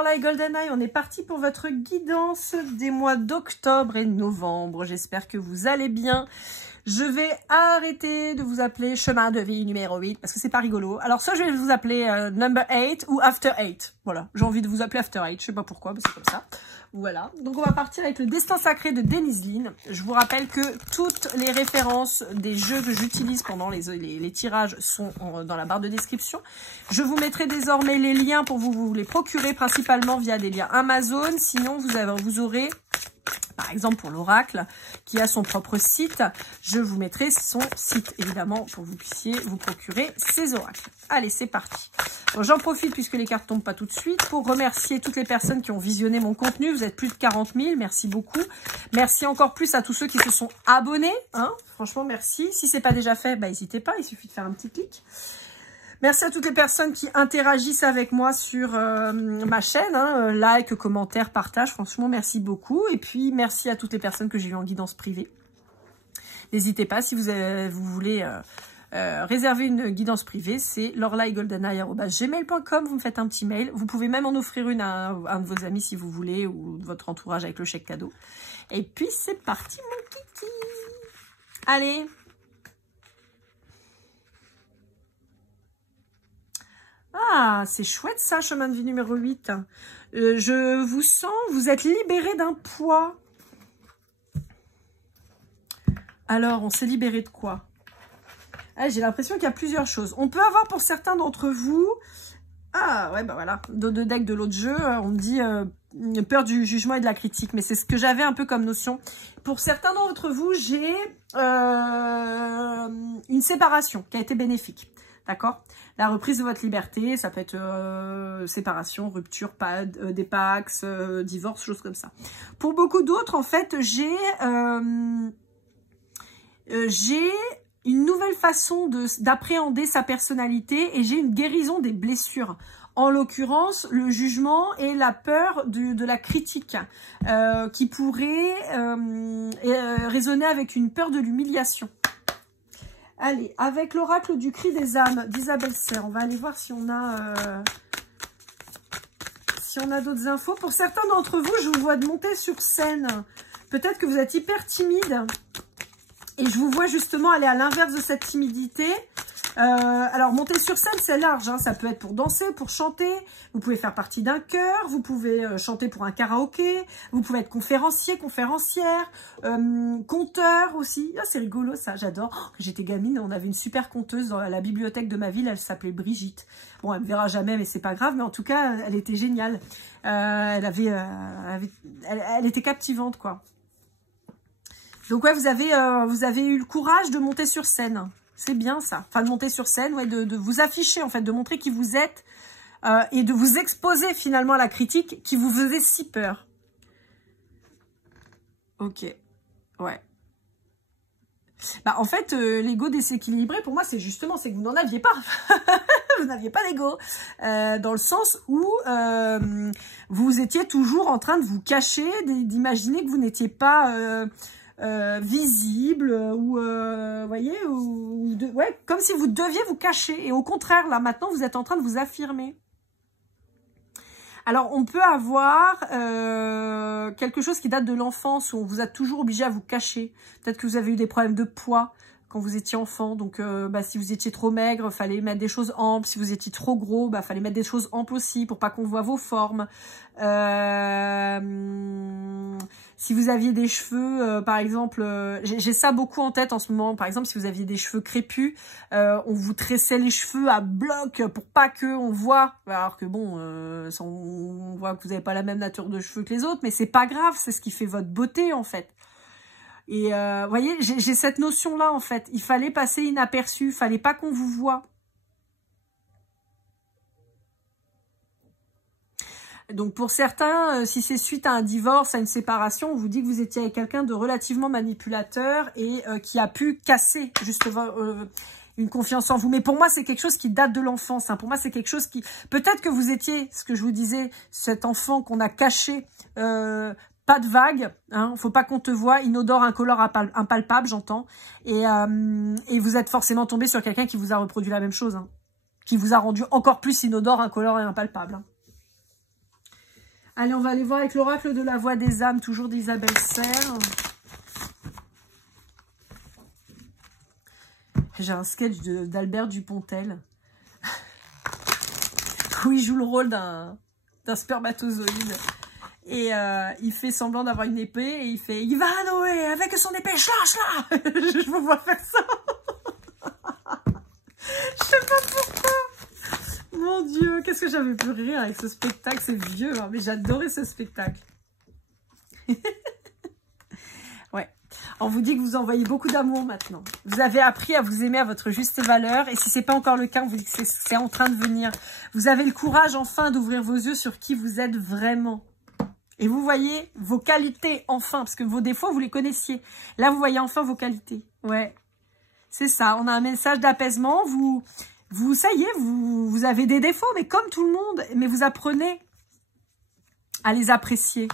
Lorelai GoldenEye, on est parti pour votre guidance des mois d'octobre et novembre. J'espère que vous allez bien. Je vais arrêter de vous appeler chemin de vie numéro 8 parce que c'est pas rigolo. Alors soit je vais vous appeler number 8 ou after 8. Voilà, j'ai envie de vous appeler after 8, je sais pas pourquoi, mais c'est comme ça. Voilà, donc on va partir avec le destin sacré de Denise Linn. Je vous rappelle que toutes les références des jeux que j'utilise pendant les tirages sont dans la barre de description. Je vous mettrai désormais les liens pour vous les procurer principalement via des liens Amazon. Sinon, vous aurez... Par exemple, pour l'oracle, qui a son propre site, je vous mettrai son site, évidemment, pour que vous puissiez vous procurer ces oracles. Allez, c'est parti. Bon, j'en profite, puisque les cartes tombent pas tout de suite, pour remercier toutes les personnes qui ont visionné mon contenu. Vous êtes plus de 40 000, merci beaucoup. Merci encore plus à tous ceux qui se sont abonnés. Hein. Franchement, merci. Si c'est pas déjà fait, bah, n'hésitez pas, il suffit de faire un petit clic. Merci à toutes les personnes qui interagissent avec moi sur ma chaîne, hein, like, commentaire, partage, franchement merci beaucoup. Et puis merci à toutes les personnes que j'ai eues en guidance privée. N'hésitez pas, si vous voulez réserver une guidance privée, c'est lorelaigoldeneye@gmail.com, vous me faites un petit mail. Vous pouvez même en offrir une à un de vos amis si vous voulez, ou de votre entourage avec le chèque cadeau. Et puis c'est parti mon kiki. Allez. Ah, c'est chouette ça, chemin de vie numéro 8. Je vous sens, vous êtes libéré d'un poids. Alors, on s'est libéré de quoi? Ah, j'ai l'impression qu'il y a plusieurs choses. On peut avoir pour certains d'entre vous... Ah, ouais, bah voilà, dos de deck de l'autre jeu, on me dit peur du jugement et de la critique. Mais c'est ce que j'avais un peu comme notion. Pour certains d'entre vous, j'ai une séparation qui a été bénéfique. D'accord? La reprise de votre liberté, ça peut être séparation, rupture, dépax, divorce, choses comme ça. Pour beaucoup d'autres, en fait, j'ai une nouvelle façon d'appréhender sa personnalité et j'ai une guérison des blessures. En l'occurrence, le jugement et la peur de la critique qui pourrait résonner avec une peur de l'humiliation. Allez, avec l'oracle du cri des âmes d'Isabelle Serre, on va aller voir si on a d'autres infos. Pour certains d'entre vous, je vous vois monter sur scène. Peut-être que vous êtes hyper timide. Et je vous vois justement aller à l'inverse de cette timidité. Alors, monter sur scène, c'est large. Hein. Ça peut être pour danser, pour chanter. Vous pouvez faire partie d'un chœur. Vous pouvez chanter pour un karaoké. Vous pouvez être conférencier, conférencière. Conteur aussi. Ah, c'est rigolo ça, j'adore. Oh, j'étais gamine, on avait une super conteuse dans la bibliothèque de ma ville. Elle s'appelait Brigitte. Bon, elle me verra jamais, mais c'est pas grave. Mais en tout cas, elle était géniale. Elle était captivante, quoi. Donc ouais, vous avez eu le courage de monter sur scène. C'est bien ça. Enfin, de monter sur scène, ouais, de vous afficher, en fait, de montrer qui vous êtes et de vous exposer finalement à la critique qui vous faisait si peur. Ok. Ouais. Bah, en fait, l'ego déséquilibré, pour moi, c'est justement, c'est que vous n'en aviez pas. Vous n'aviez pas l'ego. Dans le sens où vous étiez toujours en train de vous cacher, d'imaginer que vous n'étiez pas... visible ou voyez ouais, comme si vous deviez vous cacher et au contraire là maintenant vous êtes en train de vous affirmer. Alors on peut avoir quelque chose qui date de l'enfance où on vous a toujours obligé à vous cacher. Peut-être que vous avez eu des problèmes de poids quand vous étiez enfant, donc si vous étiez trop maigre, fallait mettre des choses amples. Si vous étiez trop gros, fallait mettre des choses amples aussi pour pas qu'on voit vos formes. Si vous aviez des cheveux, par exemple, j'ai ça beaucoup en tête en ce moment. Par exemple, si vous aviez des cheveux crépus, on vous tressait les cheveux à bloc pour pas que on voit. Alors que bon, on voit que vous n'avez pas la même nature de cheveux que les autres, mais c'est pas grave, c'est ce qui fait votre beauté en fait. Et voyez, j'ai cette notion-là, en fait. Il fallait passer inaperçu, il fallait pas qu'on vous voie. Donc, pour certains, si c'est suite à un divorce, à une séparation, on vous dit que vous étiez avec quelqu'un de relativement manipulateur et qui a pu casser, justement, une confiance en vous. Mais pour moi, c'est quelque chose qui date de l'enfance. Hein. Pour moi, c'est quelque chose qui... Peut-être que vous étiez, ce que je vous disais, cet enfant qu'on a caché... Pas de vague, hein, faut pas qu'on te voie, inodore, incolore, impalpable, j'entends. Et vous êtes forcément tombé sur quelqu'un qui vous a reproduit la même chose, hein, qui vous a rendu encore plus inodore, incolore et impalpable. Hein. Allez, on va aller voir avec l'oracle de la voix des âmes, toujours d'Isabelle Serre. J'ai un sketch d'Albert Dupontel où il joue le rôle d'un spermatozoïde. Et il fait semblant d'avoir une épée et il fait « Il va à Noé avec son épée, là !» Je vous vois faire ça. Je sais pas pourquoi. Mon Dieu, qu'est-ce que j'avais pu rire avec ce spectacle. C'est vieux, hein, mais j'adorais ce spectacle. Ouais. On vous dit que vous envoyez beaucoup d'amour maintenant. Vous avez appris à vous aimer à votre juste valeur. Et si c'est pas encore le cas, on vous dit que c'est en train de venir. Vous avez le courage enfin d'ouvrir vos yeux sur qui vous êtes vraiment. Et vous voyez vos qualités enfin, parce que vos défauts, vous les connaissiez. Là, vous voyez enfin vos qualités. Ouais, c'est ça. On a un message d'apaisement. Ça y est, vous avez des défauts, mais comme tout le monde. Mais vous apprenez à les apprécier.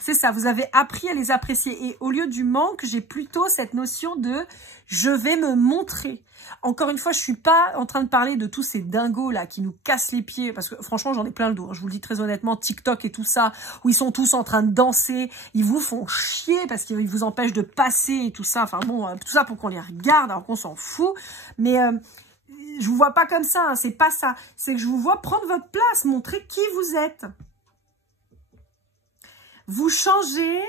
C'est ça, vous avez appris à les apprécier. Et au lieu du manque, j'ai plutôt cette notion de « je vais me montrer ». Encore une fois, je suis pas en train de parler de tous ces dingos là qui nous cassent les pieds. Parce que franchement, j'en ai plein le dos. Je vous le dis très honnêtement, TikTok et tout ça, où ils sont tous en train de danser. Ils vous font chier parce qu'ils vous empêchent de passer et tout ça. Enfin bon, tout ça pour qu'on les regarde alors qu'on s'en fout. Mais je vous vois pas comme ça, hein, c'est pas ça. C'est que je vous vois prendre votre place, montrer qui vous êtes. Vous changez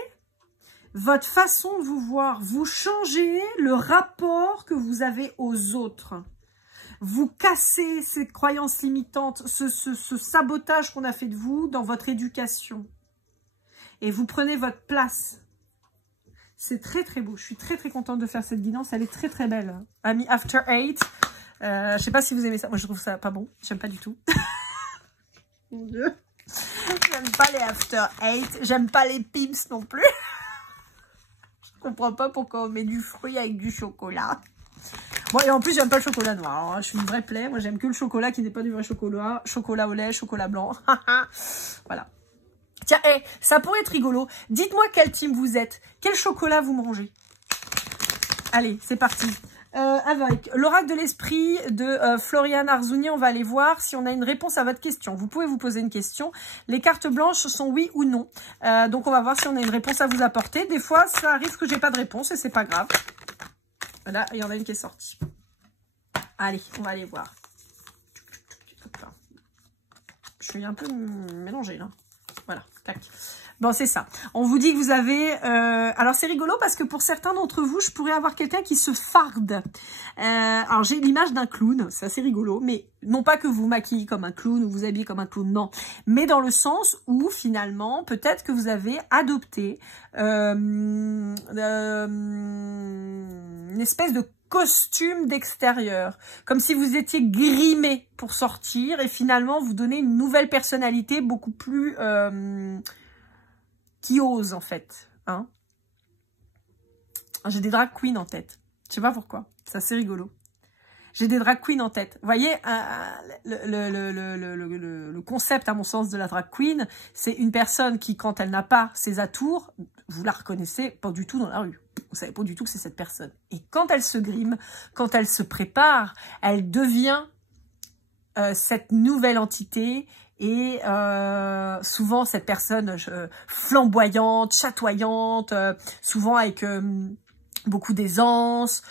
votre façon de vous voir. Vous changez le rapport que vous avez aux autres. Vous cassez cette croyance limitante, ce sabotage qu'on a fait de vous dans votre éducation. Et vous prenez votre place. C'est très très beau. Je suis très très contente de faire cette guidance. Elle est très très belle. Ami After 8. Je sais pas si vous aimez ça. Moi je trouve ça pas bon. J'aime pas du tout. Mon Dieu. J'aime pas les After 8. J'aime pas les Pimps non plus. Je comprends pas pourquoi on met du fruit avec du chocolat. Bon, et en plus, j'aime pas le chocolat noir. Alors, je suis une vraie plaie. Moi, j'aime que le chocolat qui n'est pas du vrai chocolat. Chocolat au lait, chocolat blanc. Voilà. Tiens, hey, ça pourrait être rigolo. Dites-moi quel team vous êtes. Quel chocolat vous mangez? Allez, c'est parti. Avec l'oracle de l'esprit de Florian Arzouni, on va aller voir si on a une réponse à votre question. Vous pouvez vous poser une question. Les cartes blanches sont oui ou non. Donc, on va voir si on a une réponse à vous apporter. Des fois, ça arrive que j'ai pas de réponse et c'est pas grave. Là, il y en a une qui est sortie. Allez, on va aller voir. Je suis un peu mélangée, là. Voilà, tac. Bon, c'est ça. On vous dit que vous avez... alors, c'est rigolo parce que pour certains d'entre vous, je pourrais avoir quelqu'un qui se farde. Alors, j'ai l'image d'un clown. C'est assez rigolo. Mais non pas que vous maquillez comme un clown ou vous habillez comme un clown, non. Mais dans le sens où, finalement, peut-être que vous avez adopté une espèce de costume d'extérieur, comme si vous étiez grimé pour sortir et finalement vous donnez une nouvelle personnalité beaucoup plus qui ose en fait. Hein. J'ai des drag queens en tête. Je sais pas pourquoi. C'est assez rigolo. J'ai des drag queens en tête. Vous voyez, le concept, à mon sens, de la drag queen, c'est une personne qui, quand elle n'a pas ses atours, vous la reconnaissez pas du tout dans la rue. Vous savez pas du tout que c'est cette personne. Et quand elle se grime, quand elle se prépare, elle devient cette nouvelle entité et souvent cette personne flamboyante, chatoyante, souvent avec beaucoup d'aisance,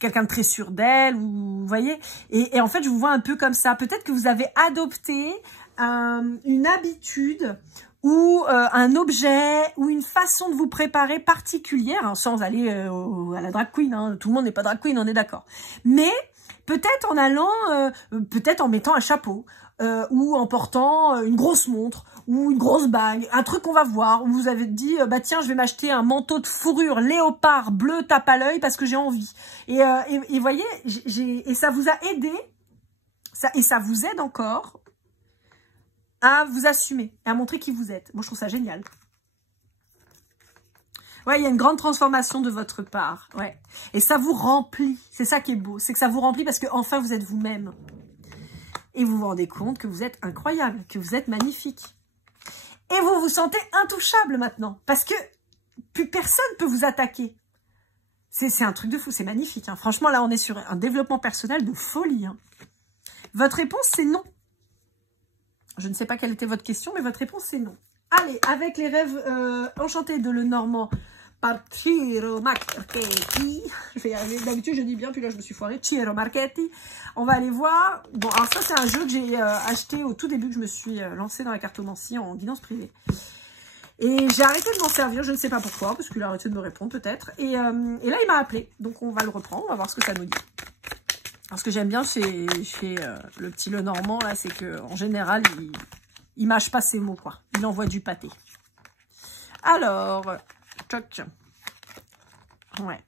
quelqu'un de très sûr d'elle, vous voyez. Et en fait, je vous vois un peu comme ça. Peut-être que vous avez adopté une habitude ou un objet ou une façon de vous préparer particulière, hein, sans aller à la drag queen. Hein. Tout le monde n'est pas drag queen, on est d'accord. Mais peut-être en allant, peut-être en mettant un chapeau ou en portant une grosse montre ou une grosse bague, un truc qu'on va voir, où vous avez dit, bah tiens, je vais m'acheter un manteau de fourrure léopard bleu tape à l'œil parce que j'ai envie. Et voyez, et ça vous a aidé, et ça vous aide encore à vous assumer, et à montrer qui vous êtes. Moi, je trouve ça génial. Ouais, il y a une grande transformation de votre part. Ouais. Et ça vous remplit. C'est ça qui est beau. C'est que ça vous remplit parce que enfin vous êtes vous-même. Et vous vous rendez compte que vous êtes incroyable, que vous êtes magnifique. Et vous vous sentez intouchable maintenant. Parce que plus personne ne peut vous attaquer. C'est un truc de fou. C'est magnifique. Hein. Franchement, là, on est sur un développement personnel de folie. Hein. Votre réponse, c'est non. Je ne sais pas quelle était votre question, mais votre réponse c'est non. Allez, avec les rêves enchantés de Lenormand, par Ciro Marchetti. Je vais y arriver. D'habitude, je dis bien, puis là, je me suis foirée. Ciro Marchetti. On va aller voir. Bon, alors ça, c'est un jeu que j'ai acheté au tout début que je me suis lancée dans la cartomancie en guidance privée. Et j'ai arrêté de m'en servir, je ne sais pas pourquoi, parce qu'il a arrêté de me répondre peut-être. Et là, il m'a appelé. Donc, on va le reprendre. On va voir ce que ça nous dit. Alors, ce que j'aime bien chez le petit Lenormand, là, c'est qu'en général, il mâche pas ses mots, quoi. Il envoie du pâté. Alors, choc. Ouais.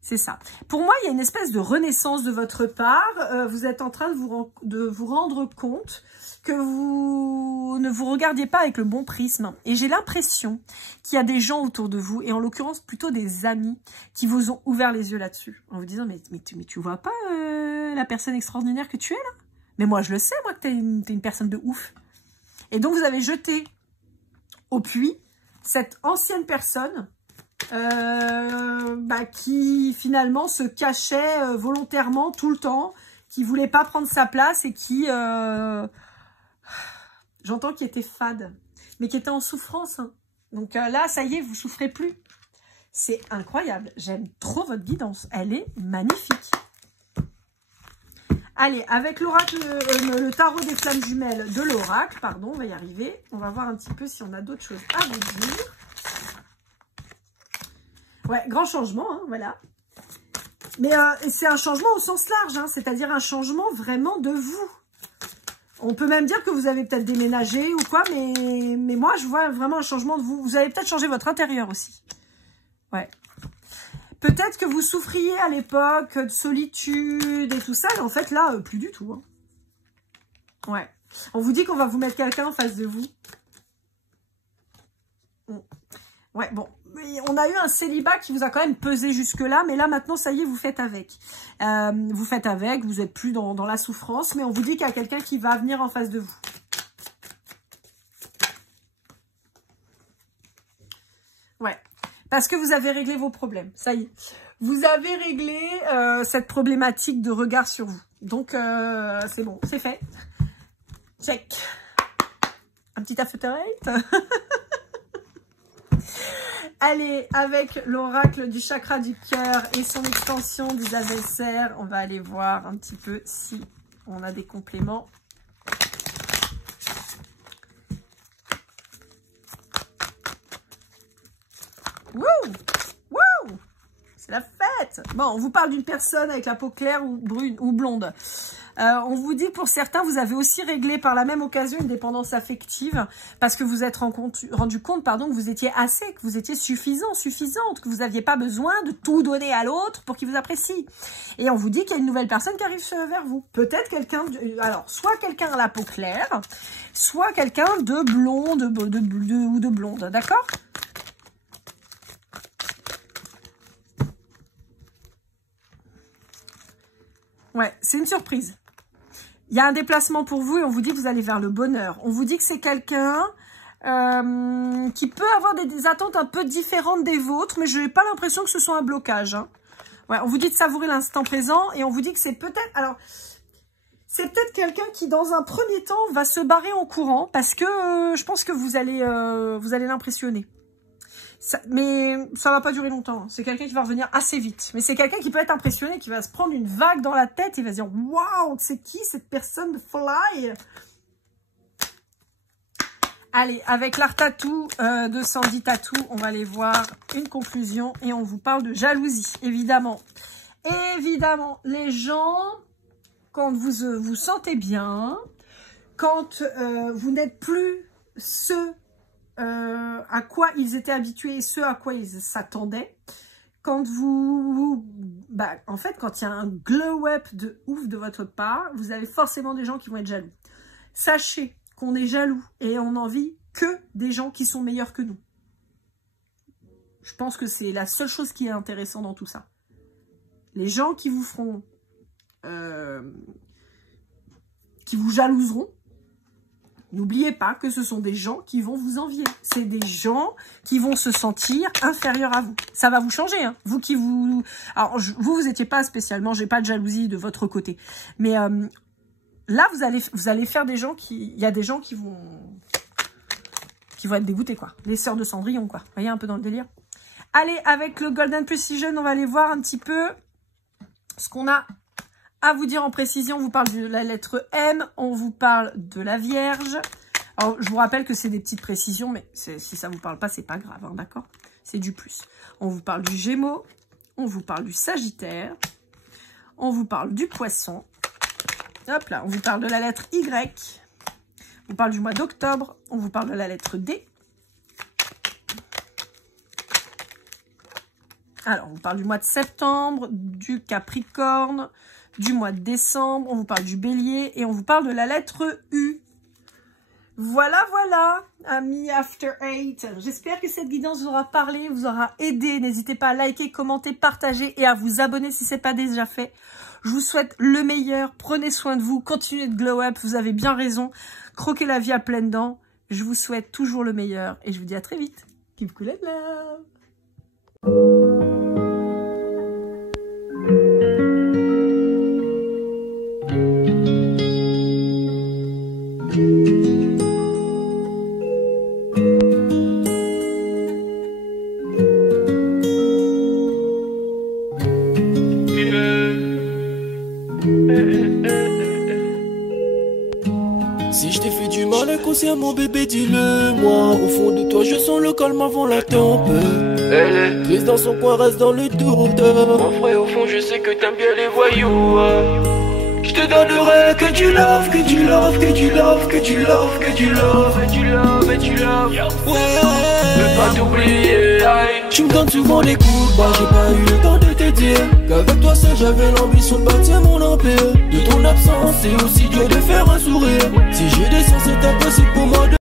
C'est ça. Pour moi, il y a une espèce de renaissance de votre part. Vous êtes en train de vous rendre compte que vous ne vous regardiez pas avec le bon prisme. Et j'ai l'impression qu'il y a des gens autour de vous, et en l'occurrence plutôt des amis, qui vous ont ouvert les yeux là-dessus. En vous disant, mais tu vois pas la personne extraordinaire que tu es là? Mais moi, je le sais, moi, que t'es une personne de ouf. Et donc, vous avez jeté au puits cette ancienne personne qui finalement se cachait volontairement tout le temps, qui voulait pas prendre sa place et qui, j'entends qu'il était fade, mais qui était en souffrance. Hein. Donc là, ça y est, vous souffrez plus. C'est incroyable. J'aime trop votre guidance. Elle est magnifique. Allez, avec l'oracle, le tarot des flammes jumelles de l'oracle, pardon, on va y arriver. On va voir un petit peu si on a d'autres choses à vous dire. Ouais, grand changement, hein, voilà. Mais c'est un changement au sens large, hein, c'est-à-dire un changement vraiment de vous. On peut même dire que vous avez peut-être déménagé ou quoi, mais moi, je vois vraiment un changement de vous. Vous avez peut-être changé votre intérieur aussi. Ouais. Peut-être que vous souffriez à l'époque de solitude et tout ça, et en fait, là, plus du tout. Hein. Ouais. On vous dit qu'on va vous mettre quelqu'un en face de vous. Ouais, bon. On a eu un célibat qui vous a quand même pesé jusque-là, mais là, maintenant, ça y est, vous faites avec. Vous faites avec, vous n'êtes plus dans la souffrance, mais on vous dit qu'il y a quelqu'un qui va venir en face de vous. Ouais. Parce que vous avez réglé vos problèmes. Ça y est. Vous avez réglé cette problématique de regard sur vous. Donc, c'est bon. C'est fait. Check. Un petit afterrate. Allez, avec l'oracle du chakra du cœur et son extension des adversaires, on va aller voir un petit peu si on a des compléments. Wouh! Wouh! C'est la fête! Bon, on vous parle d'une personne avec la peau claire ou brune ou blonde. On vous dit pour certains, vous avez aussi réglé par la même occasion une dépendance affective parce que vous êtes rendu compte que vous étiez assez, que vous étiez suffisante, que vous n'aviez pas besoin de tout donner à l'autre pour qu'il vous apprécie. Et on vous dit qu'il y a une nouvelle personne qui arrive vers vous. Peut-être quelqu'un, alors soit quelqu'un à la peau claire, soit quelqu'un de blonde ou de blonde, d'accord ? Ouais, c'est une surprise. Il y a un déplacement pour vous et on vous dit que vous allez vers le bonheur. On vous dit que c'est quelqu'un qui peut avoir des attentes un peu différentes des vôtres, mais je n'ai pas l'impression que ce soit un blocage. Hein. Ouais, on vous dit de savourer l'instant présent et on vous dit que c'est peut-être... Alors, c'est peut-être quelqu'un qui, dans un premier temps, va se barrer en courant parce que je pense que vous allez l'impressionner. Mais ça va pas durer longtemps. C'est quelqu'un qui va revenir assez vite. Mais c'est quelqu'un qui peut être impressionné, qui va se prendre une vague dans la tête. Il va se dire, waouh, c'est qui cette personne de fly? Allez, avec l'art tatou de Sandy Tattoo, on va aller voir une conclusion et on vous parle de jalousie, évidemment. Évidemment, les gens, quand vous vous sentez bien, quand vous n'êtes plus ceux à quoi ils étaient habitués et ce à quoi ils s'attendaient. Quand en fait, quand il y a un glow-up de ouf de votre part, vous avez forcément des gens qui vont être jaloux. Sachez qu'on est jaloux et on n'envie que des gens qui sont meilleurs que nous. Je pense que c'est la seule chose qui est intéressante dans tout ça. Les gens qui vous feront, qui vous jalouseront, n'oubliez pas que ce sont des gens qui vont vous envier. C'est des gens qui vont se sentir inférieurs à vous. Ça va vous changer. Hein. Vous qui vous... Alors, vous n'étiez pas spécialement... J'ai pas de jalousie de votre côté. Mais là, vous allez faire des gens qui... Il y a des gens qui vont être dégoûtés, quoi. Les sœurs de Cendrillon, quoi. Vous voyez, un peu dans le délire. Allez, avec le Golden Precision, on va aller voir un petit peu ce qu'on a à vous dire en précision. On vous parle de la lettre M, on vous parle de la Vierge. Alors, je vous rappelle que c'est des petites précisions, mais si ça vous parle pas, c'est pas grave, hein, d'accord? C'est du plus. On vous parle du Gémeaux, on vous parle du Sagittaire, on vous parle du Poisson. Hop là, on vous parle de la lettre Y, on vous parle du mois d'octobre, on vous parle de la lettre D. Alors, on vous parle du mois de septembre, du Capricorne, du mois de décembre, on vous parle du Bélier et on vous parle de la lettre U. Voilà, voilà, amis After 8. J'espère que cette guidance vous aura parlé, vous aura aidé. N'hésitez pas à liker, commenter, partager et à vous abonner si ce n'est pas déjà fait. Je vous souhaite le meilleur. Prenez soin de vous. Continuez de glow up. Vous avez bien raison. Croquez la vie à pleines dents. Je vous souhaite toujours le meilleur et je vous dis à très vite. Keep cool and love. Si je t'ai fait du mal inconsciemment bébé dis-le moi. Au fond de toi je sens le calme avant la tempête. Elle est triste dans son coin, reste dans le doute. Mon frère au fond je sais que t'aimes bien les voyous. Je te donnerai que du love, que du love, que du love, que du love, que du love, et du love, et du love. Ouais, veux pas t'oublier. Tu me donnes souvent les coups de barre, j'ai pas eu le temps de te dire qu'avec toi seul j'avais l'ambition de bâtir mon empire. De ton absence c'est aussi dur de faire un sourire. Si j'ai des sens c'est impossible pour moi de